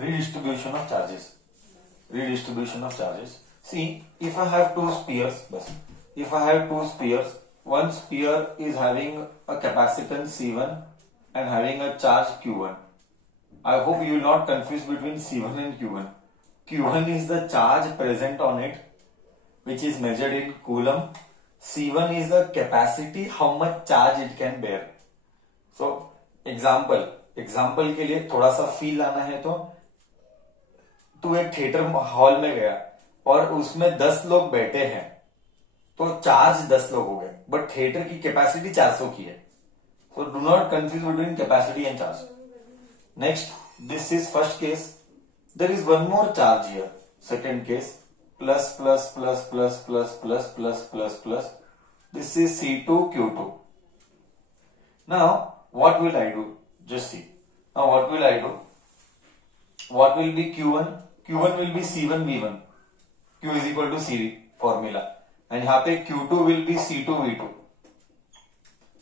Redistribution of charges. Redistribution of charges. See, if I have two spheres, one sphere is having a capacitance C1 and having a charge Q1. I hope you will not confuse between C1 and Q1. Q1 is the charge present on it, which is measured in coulomb. C1 is the capacity, how much charge it can bear. So, example के लिए थोड़ा सा feel आना है तो तू एक theatre hall में गया और उसमें 10 लोग बैठे हैं, तो चार्ज 10 लोग हो गए, बट थिएटर की कैपेसिटी 400 की है. So do not confuse between capacity and charge. Next, this is first case. There is one more charge here. Second case, plus plus plus plus plus plus plus plus plus. This is C2 Q2. Now what will I do? Just see. Now what will I do? What will be Q1? Q1 will be C1 V1. Q is equal to C formula. And यहाँ पे Q2 will be C2 V2.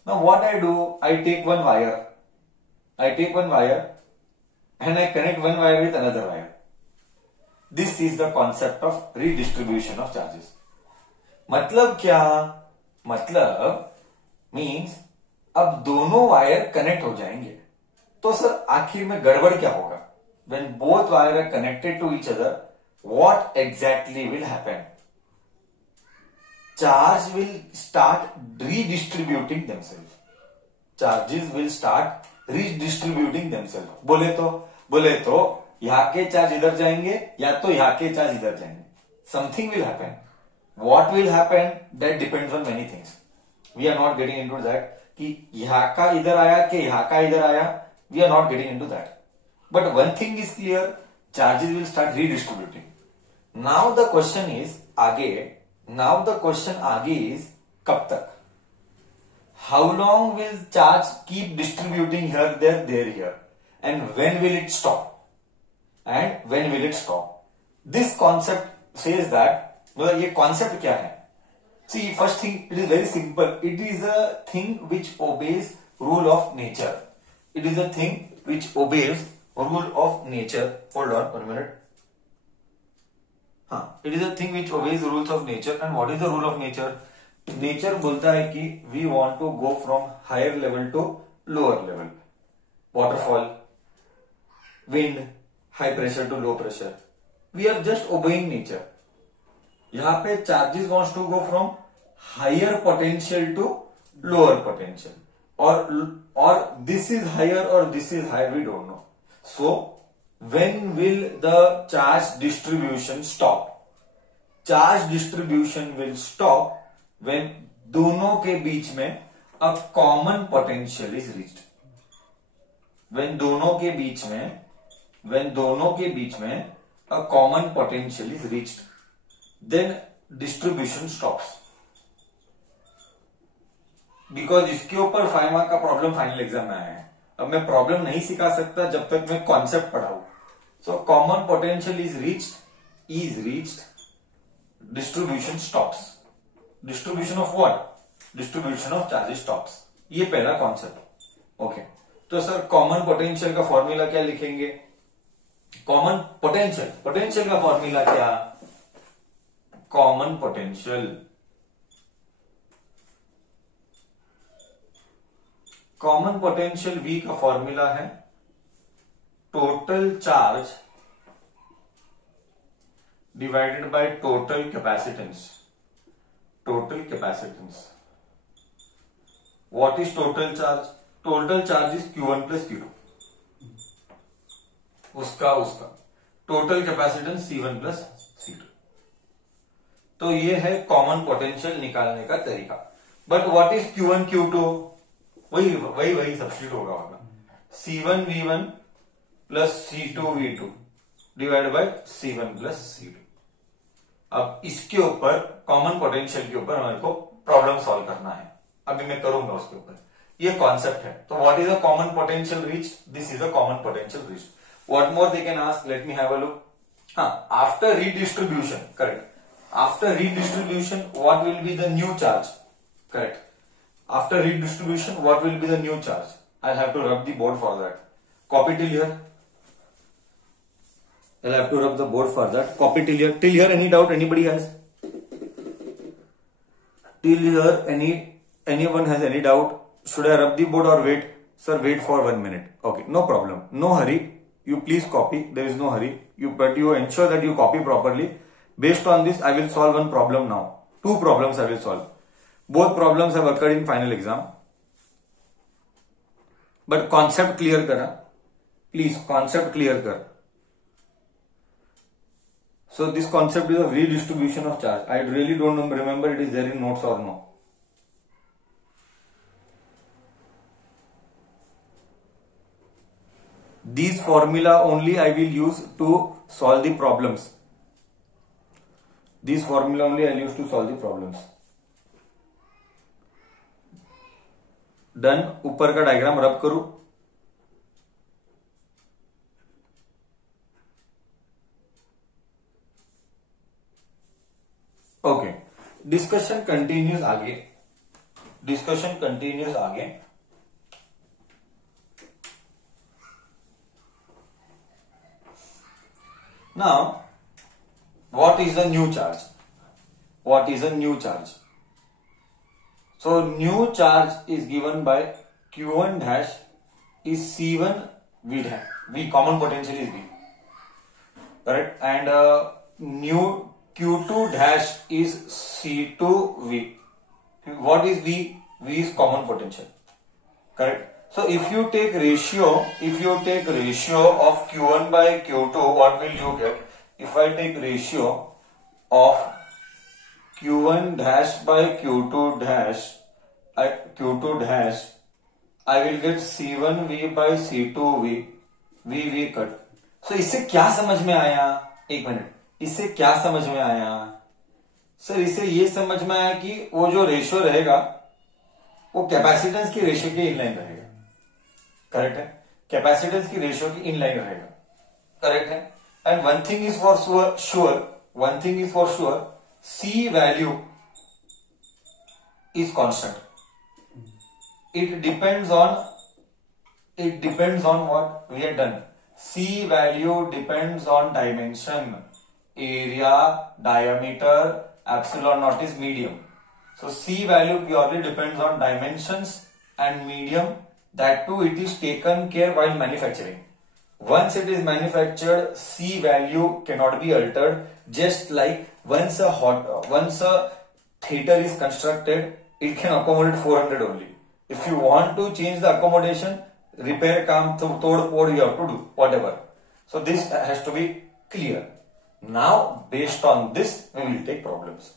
Now what I do? I take one wire and I connect one wire with another wire. This is the concept of redistribution of charges. मतलब क्या? मतलब means अब दोनों wire connect हो जाएंगे, तो sir आखिर में गड़बड़ क्या होगा? When both wires are connected to each other, what exactly will happen? Charge will start redistributing themselves. Charges will start redistributing themselves. बोले तो यहां के चार्ज इधर जाएंगे या तो यहां के चार्ज इधर जाएंगे. Something will happen. What will happen? That depends on many things. We are not getting into that. कि यहां का इधर आया कि यहां का इधर आया, we are not getting into that. But one thing is clear, charges will start redistributing. Now the question is कब तक? How long will charge keep distributing here there here, and when will it stop? This concept says that, मतलब ये concept क्या है? See, first thing, it is very simple. It is a thing which obeys rule of nature. It is a thing which obeys rule of nature. Hold on 1 minute. It is a thing which obeys rules of nature. And what is the rule of nature? Nature बोलता है कि we want to go from higher level to lower level. Waterfall, wind, high pressure to low pressure. We are just obeying nature. यहां पे charges wants to go from higher potential to lower potential, और this is higher और this is higher, we don't know. So when will the charge distribution stop? Charge distribution will stop when दोनों के बीच में a common potential is reached. व्हेन दोनों के बीच में a common potential is reached, then distribution stops. Because इसके ऊपर 5 मार्क का प्रॉब्लम फाइनल एग्जाम में आया है. अब मैं प्रॉब्लम नहीं सिखा सकता जब तक मैं कॉन्सेप्ट पढ़ाऊं. So common potential is reached, distribution stops. Distribution of what? Distribution of charges stops. ये पहला कॉन्सेप्ट. ओके, तो सर कॉमन पोटेंशियल का फॉर्मूला क्या लिखेंगे? कॉमन पोटेंशियल का फॉर्मूला क्या? कॉमन पोटेंशियल V का फॉर्मूला है total charge divided by total capacitance. What is total charge? Total charge is Q1 plus Q2. उसका total capacitance C1 plus C2. तो ये है कॉमन पोटेंशियल निकालने का तरीका. But what is Q1 Q2? वही सब्स्टिट्यूट होगा. C1 V1 plus C2 V2 divide by C1 plus C2. अब इसके ऊपर कॉमन पोटेंशियल के ऊपर हमारे को प्रॉब्लम सॉल्व करना है. अभी मैं करूंगा उसके ऊपर. ये कॉन्सेप्ट है. तो what is a common potential reach? This is a common potential reach. What more they can ask? Let me have a look. After redistribution, correct. After redistribution, what will be the new charge? Correct. After redistribution, what will be the new charge? I'll have to rub the board for that. Copy till here. I'll have to rub the board for that. Copy till here. Till here, any doubt anybody has? Till here, anyone has any doubt? Should I rub the board or wait? Sir, wait for 1 minute. Okay, no problem. No hurry. You please copy. There is no hurry. But you ensure that you copy properly. Based on this, I will solve one problem now. 2 problems I will solve. Both problems have occurred in final exam. But concept clear kara. Please, concept clear kar. So this concept is of redistribution of charge. I really don't remember it is there in notes or no. These formula only I will use to solve the problems. These formula only I will use to solve the problems. Done. ऊपर का diagram रब करूं. Okay. Discussion continues आगे. Discussion continues आगे. Now, what is a new charge? What is a new charge? So, new charge is given by Q1 dash is C1 V common potential is V. Correct? And new Q2 dash is C2 V. What is V? V is common potential. Correct? So if you take ratio of Q1 by Q2, what will you get? If I take ratio of Q1 dash by Q2 dash, I will get C1V by C2V, V cut. So इससे क्या समझ में आया? एक minute, इससे क्या समझ में आया? सर इससे ये समझ में आया कि वो जो रेशियो रहेगा वो कैपेसिटेंस की रेशियो के इनलाइन रहेगा. करेक्ट है? कैपेसिटेंस की रेशियो की इनलाइन रहेगा. करेक्ट है? And one thing is for sure, C value is constant. It depends on what we have done. C value depends on dimension, area, diameter, epsilon naught is medium. So C value purely depends on dimensions and medium. That too it is taken care while manufacturing. Once it is manufactured, C value cannot be altered. Just like once a theater is constructed, it can accommodate 400 only. If you want to change the accommodation, repair काम तोड़ फोड़ you have to do whatever. So this has to be clear. Now based on this we will take problems.